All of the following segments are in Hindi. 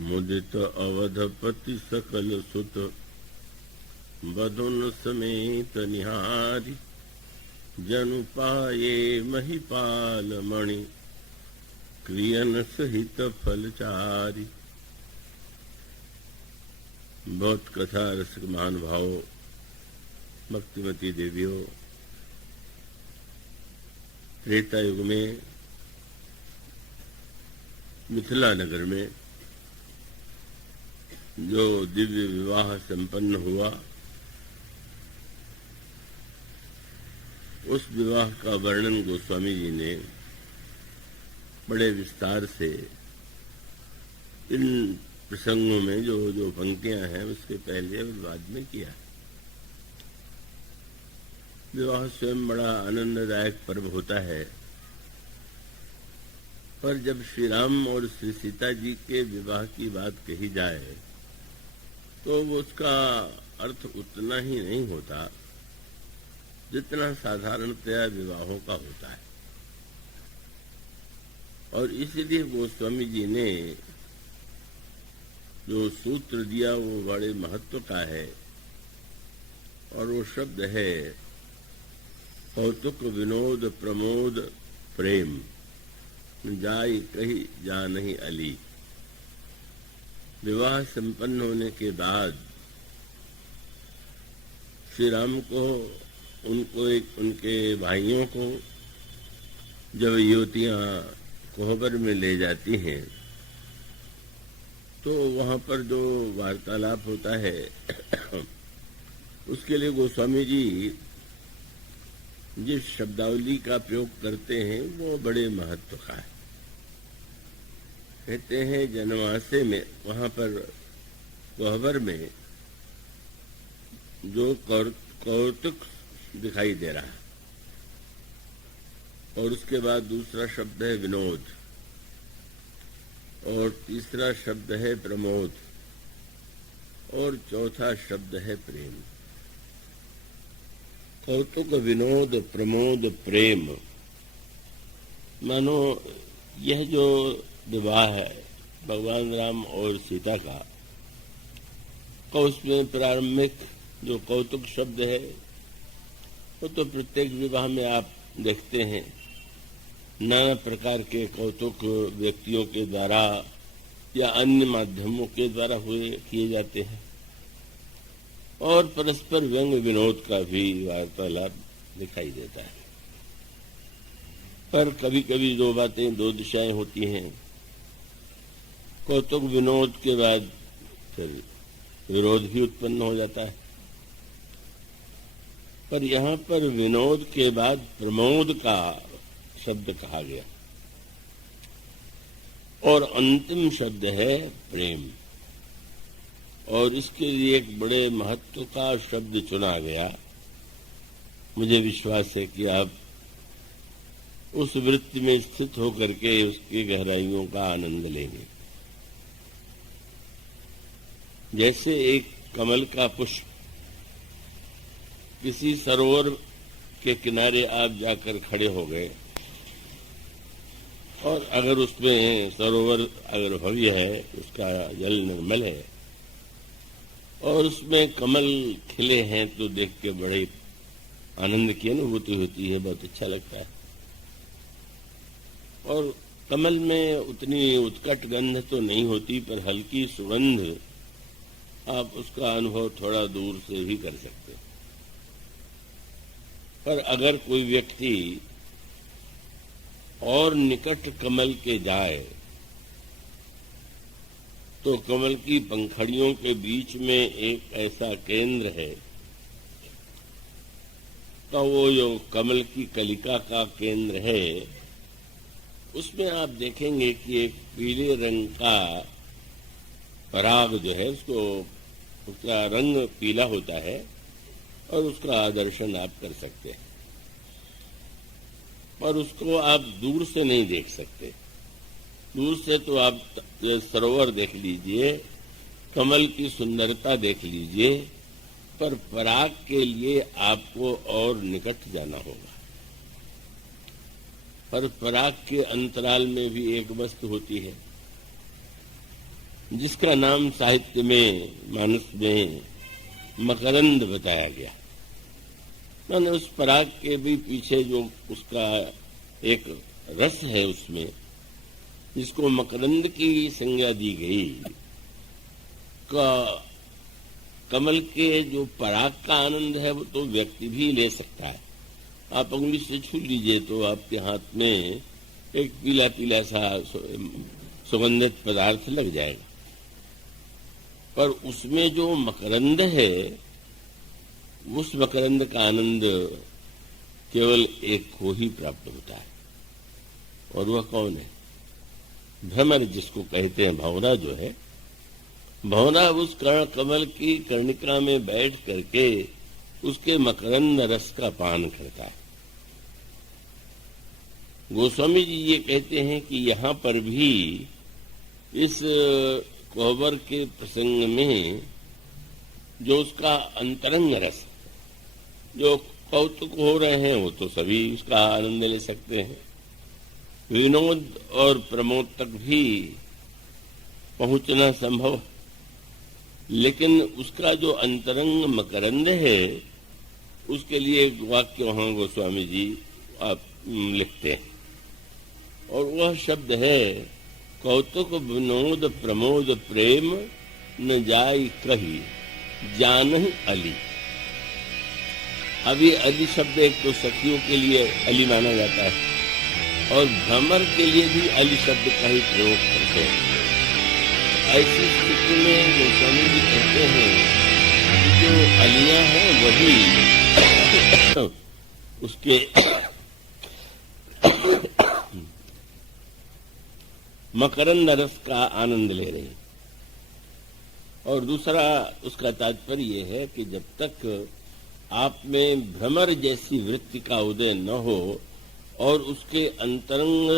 मुदित अवधपति सकल सुत बदुन समेत निहारी। जनु पाये महिपाल मणि क्रियन सहित फलचारी। बहुत कथा रसिक महानुभाव भक्तिमती देवियों, त्रेता युग में मिथिला नगर में जो दिव्य विवाह संपन्न हुआ, उस विवाह का वर्णन गोस्वामी जी ने बड़े विस्तार से इन प्रसंगों में जो पंक्तियां हैं उसके पहले और बाद में किया। विवाह स्वयं बड़ा आनंददायक पर्व होता है, पर जब श्री राम और श्री सीता जी के विवाह की बात कही जाए तो उसका अर्थ उतना ही नहीं होता जितना साधारणतया विवाहों का होता है। और इसीलिए गोस्वामी जी ने जो सूत्र दिया वो बड़े महत्व का है, और वो शब्द है कौतुक विनोद प्रमोद प्रेम जाई कही जा नहीं अली। विवाह संपन्न होने के बाद श्री राम को उनके भाइयों को जब युवतियां कोहबर में ले जाती हैं तो वहां पर जो वार्तालाप होता है उसके लिए गोस्वामी जी जिस शब्दावली का प्रयोग करते हैं वो बड़े महत्व का है। कहते हैं जनवासे में, वहां पर कोहबर में जो कौतुक दिखाई दे रहा है, और उसके बाद दूसरा शब्द है विनोद, और तीसरा शब्द है प्रमोद, और चौथा शब्द है प्रेम। कौतुक विनोद प्रमोद प्रेम, मानो यह जो विवाह है भगवान राम और सीता का, तो उसमें प्रारंभिक जो कौतुक शब्द है वो तो प्रत्येक विवाह में आप देखते हैं, नाना प्रकार के कौतुक व्यक्तियों के द्वारा या अन्य माध्यमों के द्वारा किए जाते हैं, और परस्पर व्यंग विनोद का भी वार्तालाप दिखाई देता है। पर कभी कभी दो बातें, दो दिशाएं होती हैं। कौतुक विनोद के बाद फिर विरोध भी उत्पन्न हो जाता है, पर यहाँ पर विनोद के बाद प्रमोद का शब्द कहा गया, और अंतिम शब्द है प्रेम, और इसके लिए एक बड़े महत्व का शब्द चुना गया। मुझे विश्वास है कि आप उस वृत्ति में स्थित होकर के उसकी गहराइयों का आनंद लेंगे। जैसे एक कमल का पुष्प, किसी सरोवर के किनारे आप जाकर खड़े हो गए, और अगर उसमें सरोवर अगर भव्य है, उसका जल निर्मल है और उसमें कमल खिले हैं, तो देख के बड़े आनंद की अनुभूति होती है, बहुत अच्छा लगता है। और कमल में उतनी उत्कट गंध तो नहीं होती, पर हल्की सुगंध आप उसका अनुभव थोड़ा दूर से ही कर सकते हैं। पर अगर कोई व्यक्ति और निकट कमल के जाए तो कमल की पंखड़ियों के बीच में एक ऐसा केंद्र है, तो वो जो कमल की कलिका का केंद्र है, उसमें आप देखेंगे कि एक पीले रंग का पराग जो है, उसका रंग पीला होता है, और उसका दर्शन आप कर सकते हैं, और उसको आप दूर से नहीं देख सकते। दूर से तो आप सरोवर देख लीजिए, कमल की सुंदरता देख लीजिए, पर पराग के लिए आपको और निकट जाना होगा। पर पराग के अंतराल में भी एक वस्तु होती है, जिसका नाम साहित्य में, मानस में मकरंद बताया गया। मैंने उस पराग के भी पीछे जो उसका एक रस है उसमें, जिसको मकरंद की संज्ञा दी गई, का कमल के जो पराग का आनंद है वो तो व्यक्ति भी ले सकता है। आप उंगली से छू लीजिए तो आपके हाथ में एक पीला पीला सा सुगंधित पदार्थ लग जाएगा, पर उसमें जो मकरंद है, उस मकरंद का आनंद केवल एक को ही प्राप्त होता है। और वह कौन है? भ्रमर, जिसको कहते हैं भंवरा जो है, भंवरा उस कमल की कर्णिका में बैठ करके उसके मकरंद रस का पान करता है। गोस्वामी जी ये कहते हैं कि यहाँ पर भी इस कोहबर के प्रसंग में जो उसका अंतरंग रस, जो कौतुक हो रहे हैं, वो तो सभी उसका आनंद ले सकते हैं, विनोद और प्रमोद तक भी पहुंचना संभव, लेकिन उसका जो अंतरंग मकरंद है, उसके लिए एक वाक्य वहां गोस्वामी जी आप लिखते हैं, और वह शब्द है, कौतुक विनोद प्रमोद प्रेम न जाय कही जानहि अली। अब ये अली शब्द एक तो सखियों के लिए अली माना जाता है, और भ्रमर के लिए भी अली शब्द का ही प्रयोग करते हैं। ऐसी स्थिति में गोस्वामी जी कहते हैं कि जो अलियां हैं वही उसके मकरंद रस का आनंद ले रहे हैं। और दूसरा उसका तात्पर्य यह है कि जब तक आप में भ्रमर जैसी वृत्ति का उदय न हो और उसके अंतरंग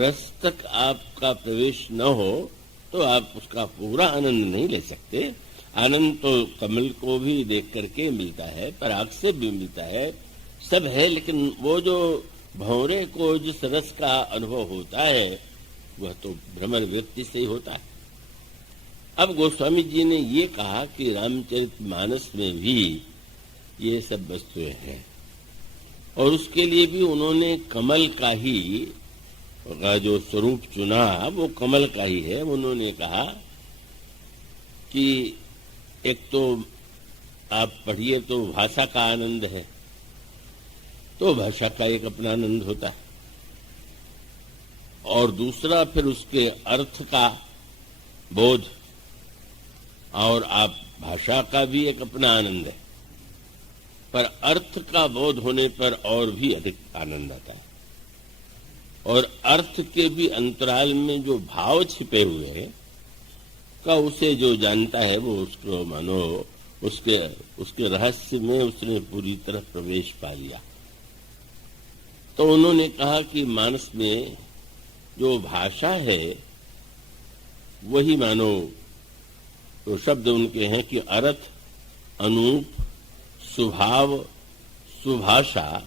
रस तक आपका प्रवेश न हो, तो आप उसका पूरा आनंद नहीं ले सकते। आनंद तो कमल को भी देख करके मिलता है, पराग से भी मिलता है, सब है, लेकिन वो जो भंवरे को जिस रस का अनुभव होता है वह तो भ्रमर व्यक्ति से ही होता है। अब गोस्वामी जी ने ये कहा कि रामचरितमानस में भी ये सब वस्तुएं हैं, और उसके लिए भी उन्होंने कमल का ही जो स्वरूप चुना वो कमल का ही है। उन्होंने कहा कि एक तो आप पढ़िए तो भाषा का आनंद है, तो भाषा का एक अपना आनंद होता है, और दूसरा फिर उसके अर्थ का बोध, और आप भाषा का भी एक अपना आनंद है, पर अर्थ का बोध होने पर और भी अधिक आनंद आता है। और अर्थ के भी अंतराल में जो भाव छिपे हुए हैं का उसे जो जानता है वो उसको मानो उसके रहस्य में उसने पूरी तरह प्रवेश पा लिया। तो उन्होंने कहा कि मानस में जो भाषा है वही मानो तो शब्द उनके हैं कि अर्थ, अनूप, सुभाव, सुभाषा,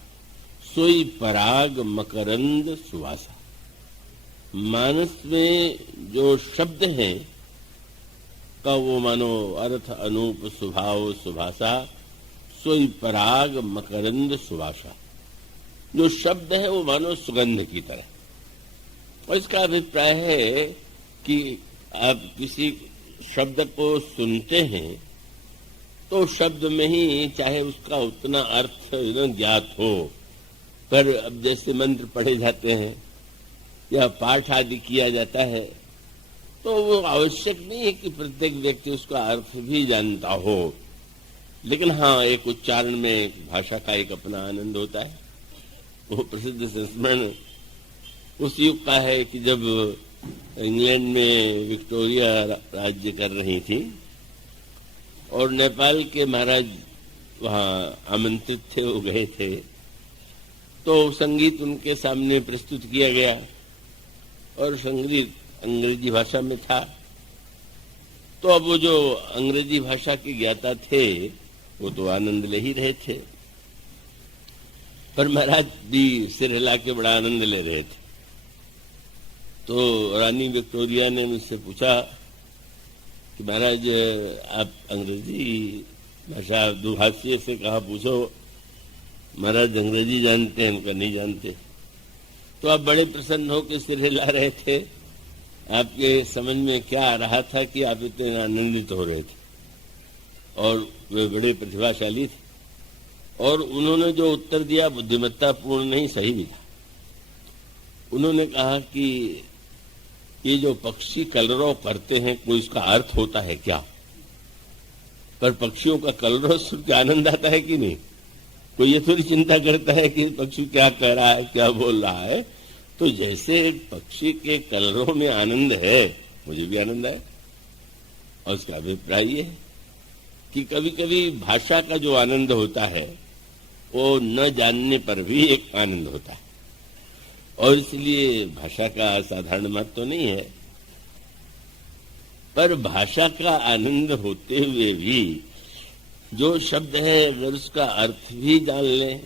सोई पराग मकरंद सुवासा। मानस में जो शब्द हैं का वो मानो अर्थ, अनूप, सुभाव, सुभाषा, सोई पराग मकरंद सुवासा। जो शब्द है वो मानो सुगंध की तरह। और इसका अभिप्राय है कि आप किसी शब्द को सुनते हैं तो शब्द में ही चाहे उसका उतना अर्थ न ज्ञात हो, पर अब जैसे मंत्र पढ़े जाते हैं या पाठ आदि किया जाता है तो वो आवश्यक नहीं है कि प्रत्येक व्यक्ति उसका अर्थ भी जानता हो, लेकिन हाँ एक उच्चारण में भाषा का एक अपना आनंद होता है। वो प्रसिद्ध संस्मरण उस युग का है कि जब इंग्लैंड में विक्टोरिया राज्य कर रही थी और नेपाल के महाराज वहाँ आमंत्रित थे, वो गए थे, तो संगीत उनके सामने प्रस्तुत किया गया और संगीत अंग्रेजी भाषा में था। तो अब वो जो अंग्रेजी भाषा के ज्ञाता थे वो तो आनंद ले ही रहे थे, पर महाराज भी सिर हिला के बड़ा आनंद ले रहे थे। तो रानी विक्टोरिया ने मुझसे पूछा कि महाराज आप अंग्रेजी भाषा दुभाषी से कहा पूछो, महाराज अंग्रेजी जानते हैं, उनका नहीं जानते। तो आप बड़े प्रसन्न होकर सिर हिला रहे थे। आपके समझ में क्या आ रहा था कि आप इतने आनंदित हो रहे थे, और वे बड़े प्रतिभाशाली थे। और उन्होंने जो उत्तर दिया बुद्धिमत्तापूर्ण नहीं, सही दिया। उन्होंने कहा कि ये जो पक्षी कलरव करते हैं, कोई इसका अर्थ होता है क्या? पर पक्षियों का कलरव सुन के आनंद आता है कि नहीं? कोई ये थोड़ी चिंता करता है कि पक्षी क्या कह रहा है, क्या बोल रहा है। तो जैसे पक्षी के कलरव में आनंद है, मुझे भी आनंद है। और उसका अभिप्राय ये है कि कभी कभी भाषा का जो आनंद होता है वो न जानने पर भी एक आनंद होता है, और इसलिए भाषा का साधारण महत्व तो नहीं है। पर भाषा का आनंद होते हुए भी जो शब्द है अगर उसका अर्थ भी जान लें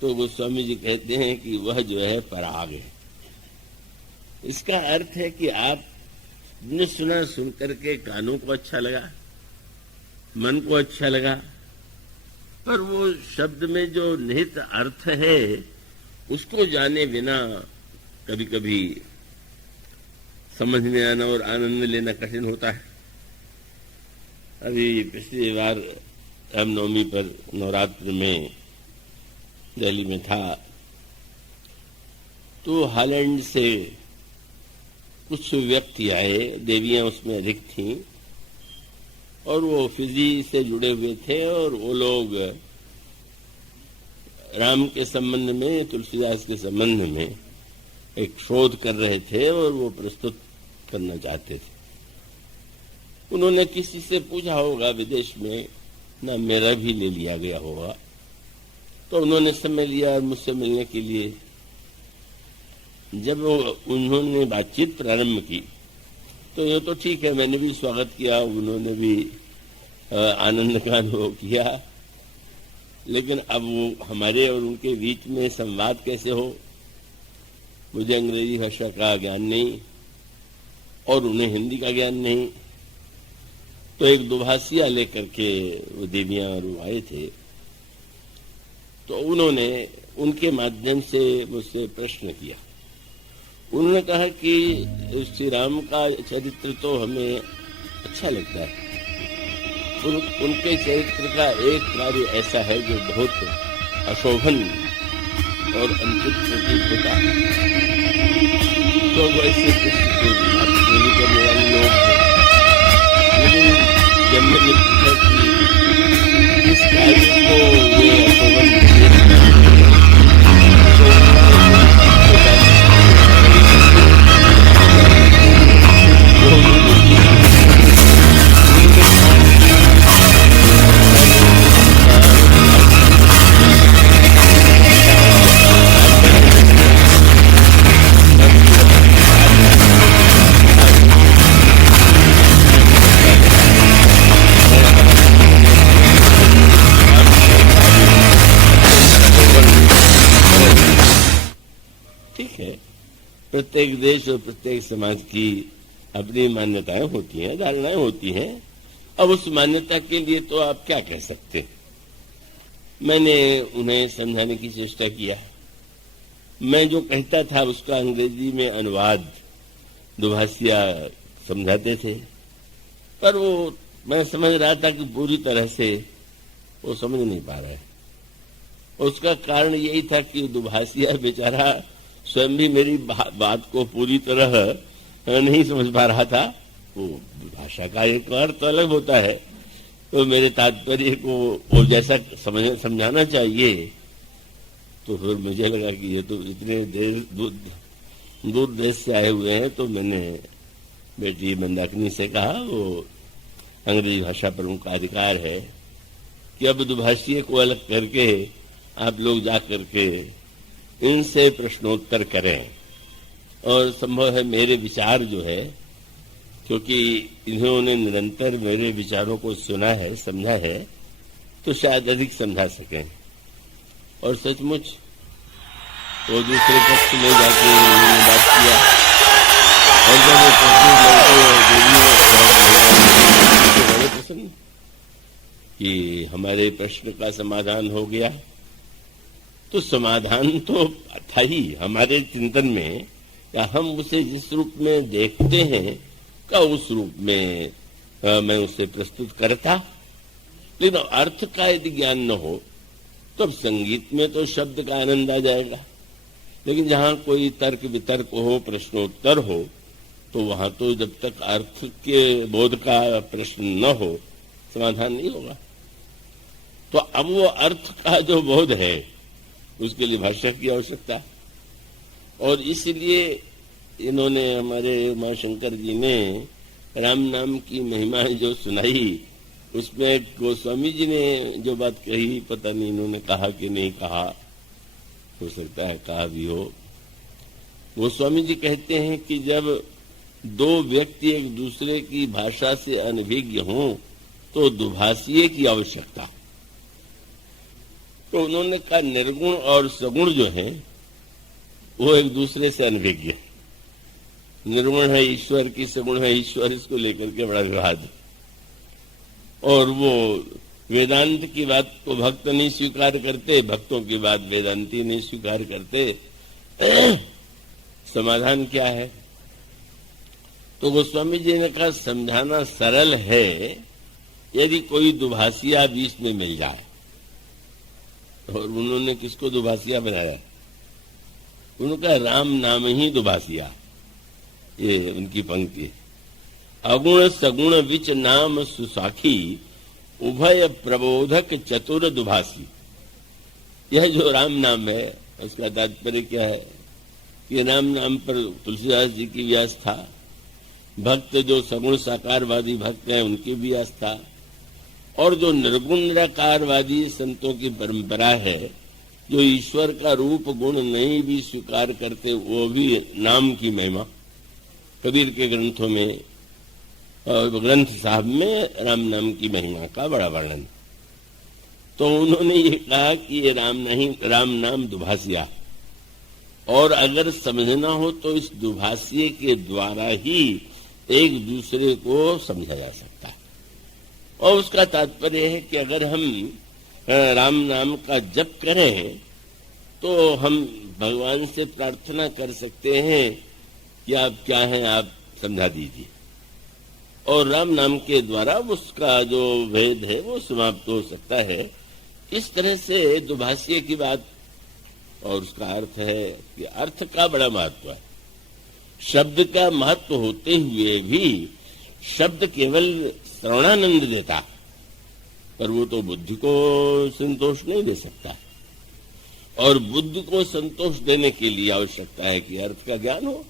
तो गोस्वामी जी कहते हैं कि वह जो है पराग है। इसका अर्थ है कि आपने सुना, सुन करके कानों को अच्छा लगा, मन को अच्छा लगा, पर वो शब्द में जो निहित अर्थ है उसको जाने बिना कभी कभी समझ में आना और आनंद लेना कठिन होता है। अभी पिछली बार रामनवमी पर नवरात्र में दिल्ली में था, तो हॉलैंड से कुछ व्यक्ति आए, देवियां उसमें अधिक थीं, और वो फिजी से जुड़े हुए थे, और वो लोग राम के संबंध में, तुलसीदास के संबंध में एक शोध कर रहे थे और वो प्रस्तुत करना चाहते थे। उन्होंने किसी से पूछा होगा विदेश में, ना मेरा भी ले लिया गया होगा, तो उन्होंने समय लिया और मुझसे मिलने के लिए। जब उन्होंने बातचीत प्रारंभ की तो ये तो ठीक है, मैंने भी स्वागत किया, उन्होंने भी आनंद का अनुभव किया, लेकिन अब वो हमारे और उनके बीच में संवाद कैसे हो? मुझे अंग्रेजी भाषा का ज्ञान नहीं और उन्हें हिंदी का ज्ञान नहीं। तो एक दुभाषिया लेकर के वो देवियां और वो आए थे, तो उन्होंने उनके माध्यम से मुझसे प्रश्न किया। उन्होंने कहा कि श्री राम का चरित्र तो हमें अच्छा लगता है, उनके चरित्र का एक कार्य ऐसा है जो बहुत अशोभन और अनुचित प्रतीत होता है। तो वैसे पूरी करने वाले लोग हैं, लेकिन जब मैंने पूछा कि इस कार्य को वे अशोभन प्रत्येक देश और प्रत्येक समाज की अपनी मान्यताएं होती हैं, धारणाएं होती हैं। अब उस मान्यता के लिए तो आप क्या कह सकते हैं? मैंने उन्हें समझाने की चेष्टा किया। मैं जो कहता था उसका अंग्रेजी में अनुवाद दुभाषिया समझाते थे, पर वो मैं समझ रहा था कि पूरी तरह से वो समझ नहीं पा रहा है। उसका कारण यही था कि दुभाषिया बेचारा स्वयं भी मेरी बात को पूरी तरह नहीं समझ पा रहा था। वो भाषा का एक अर्थ अलग होता है, तो मेरे तात्पर्य को वो जैसा समझाना चाहिए, तो फिर मुझे लगा कि ये तो इतने दूर देश से आए हुए हैं। तो मैंने बेटी मंदाकिनी से कहा, वो अंग्रेजी भाषा पर उनका अधिकार है कि अब दुभाषिये को अलग करके आप लोग जा करके इनसे प्रश्नोत्तर करें, और संभव है मेरे विचार जो है, क्योंकि इन्होंने निरंतर मेरे विचारों को सुना है, समझा है, तो शायद अधिक समझा सकें। और सचमुच वो दूसरे पक्ष में जाके उन्होंने बात किया, और जब वो कि हमारे प्रश्न का समाधान हो गया। तो समाधान तो था ही हमारे चिंतन में, या हम उसे जिस रूप में देखते हैं का उस रूप में मैं उसे प्रस्तुत करता। लेकिन अर्थ का यदि ज्ञान न हो तो संगीत में तो शब्द का आनंद आ जाएगा, लेकिन जहां कोई तर्क वितर्क हो, प्रश्नोत्तर हो, तो वहां तो जब तक अर्थ के बोध का प्रश्न न हो समाधान नहीं होगा। तो अब वो अर्थ का जो बोध है उसके लिए भाषा की आवश्यकता, और इसलिए इन्होंने हमारे मां शंकर जी ने राम नाम की महिमा जो सुनाई, उसमें गोस्वामी जी ने जो बात कही, पता नहीं इन्होंने कहा कि नहीं कहा, हो सकता है कहा भी हो। गोस्वामी जी कहते हैं कि जब दो व्यक्ति एक दूसरे की भाषा से अनभिज्ञ हों तो दुभाषिये की आवश्यकता। तो उन्होंने कहा निर्गुण और सगुण जो है वो एक दूसरे से अनभिज्ञ। निर्गुण है ईश्वर की, सगुण है ईश्वर, इसको लेकर के बड़ा विवाद है। और वो वेदांत की बात को भक्त नहीं स्वीकार करते, भक्तों की बात वेदांती नहीं स्वीकार करते। समाधान क्या है? तो गोस्वामी जी ने कहा समझाना सरल है यदि कोई दुभाषिया बीच में मिल जाए। और उन्होंने किसको दुभाषिया बनाया? उन्होंने कहा राम नाम ही दुभाषिया। ये उनकी पंक्ति है। अगुण सगुण विच नाम सुसाखी, उभय प्रबोधक चतुर दुभाषी। यह जो राम नाम है उसका तात्पर्य क्या है कि राम नाम पर तुलसीदास जी की भी आस्था, भक्त जो सगुण साकारवादी भक्त हैं उनकी भी आस्था, और जो निर्गुण निराकारवादी संतों की परंपरा है, जो ईश्वर का रूप गुण नहीं भी स्वीकार करते, वो भी नाम की महिमा। कबीर के ग्रंथों में और ग्रंथ साहब में राम नाम की महिमा का बड़ा वर्णन। तो उन्होंने ये कहा कि ये राम नाम दुभाषिया, और अगर समझना हो तो इस दुभाषिये के द्वारा ही एक दूसरे को समझा जा सकता है। और उसका तात्पर्य है कि अगर हम राम नाम का जप करें तो हम भगवान से प्रार्थना कर सकते हैं कि आप क्या हैं, आप समझा दीजिए, और राम नाम के द्वारा उसका जो भेद है वो समाप्त हो सकता है। इस तरह से दुभाषिये की बात, और उसका अर्थ है कि अर्थ का बड़ा महत्व है। शब्द का महत्व होते हुए भी शब्द केवल श्रवणानंद देता, पर वो तो बुद्धि को संतोष नहीं दे सकता, और बुद्धि को संतोष देने के लिए आवश्यकता है कि अर्थ का ज्ञान हो।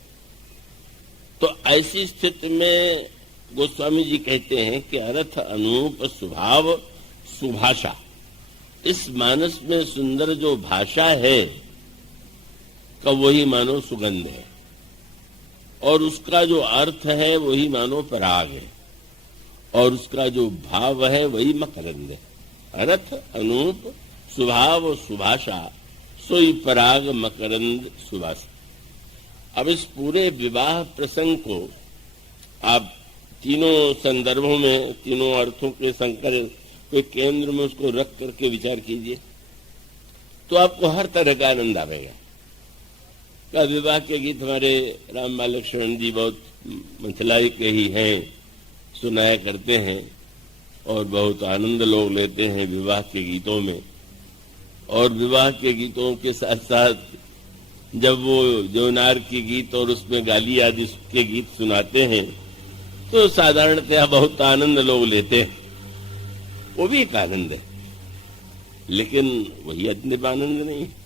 तो ऐसी स्थिति में गोस्वामी जी कहते हैं कि अर्थ अनूप स्वभाव सुभाषा, इस मानस में सुंदर जो भाषा है का वही मानो सुगंध है, और उसका जो अर्थ है वही मानो पराग है, और उसका जो भाव है वही मकरंद है। अर्थ अनूप स्वभाव सुभाषा, सोई पराग मकरंद सुभाषा। अब इस पूरे विवाह प्रसंग को आप तीनों संदर्भों में, तीनों अर्थों के संकर के केंद्र में उसको रख करके विचार कीजिए, तो आपको हर तरह का आनंद आएगा। का विवाह के गीत हमारे राम बालक शरण जी बहुत मंथलाई के ही हैं, सुनाया करते हैं, और बहुत आनंद लोग लेते हैं विवाह के गीतों में। और विवाह के गीतों के साथ साथ जब वो जौनार के गीत और उसमें गाली आदि के गीत सुनाते हैं तो साधारणतया बहुत आनंद लोग लेते हैं। वो भी एक आनंद है, लेकिन वही अत्यंत आनंद नहीं है।